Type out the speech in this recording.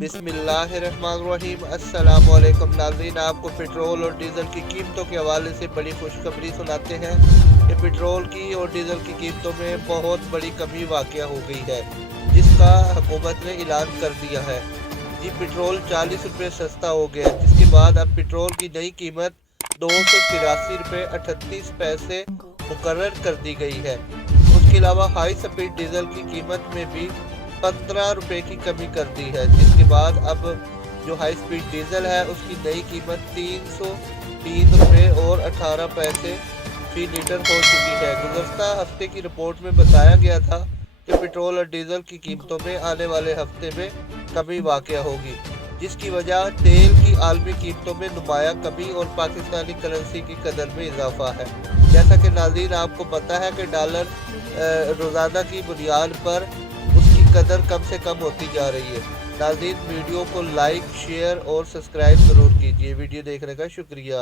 बिस्मिल्लाहिर्रहमानिर्रहीम। अस्सलामुअलैकुम नाज़रीन, आपको पेट्रोल और डीज़ल की कीमतों के हवाले से बड़ी खुशखबरी सुनाते हैं कि पेट्रोल की और डीज़ल की कीमतों में बहुत बड़ी कमी वाक़या हो गई है, जिसका हुकूमत ने ऐलान कर दिया है। जी, पेट्रोल 40 रुपये सस्ता हो गया, जिसके बाद अब पेट्रोल की नई कीमत 283 रुपये 38 पैसे मुकर्रर कर दी गई है। उसके अलावा हाई स्पीड डीजल की कीमत में भी 15 रुपये की कमी कर दी है, जिसके बाद अब जो हाई स्पीड डीजल है उसकी नई कीमत 303 रुपये और 18 पैसे फी लीटर हो चुकी है। गुज़श्ता हफ्ते की रिपोर्ट में बताया गया था कि पेट्रोल और डीजल की कीमतों में आने वाले हफ्ते में कमी वाक़या होगी, जिसकी वजह तेल की आलमी कीमतों में नुमाया कमी और पाकिस्तानी करेंसी की कदर में इजाफा है। जैसा कि नाज़रीन आपको पता है कि डॉलर रोज़ाना की बुनियाद पर उसकी कदर कम से कम होती जा रही है। नाज़रीन, वीडियो को लाइक, शेयर और सब्सक्राइब ज़रूर कीजिए। वीडियो देखने का शुक्रिया।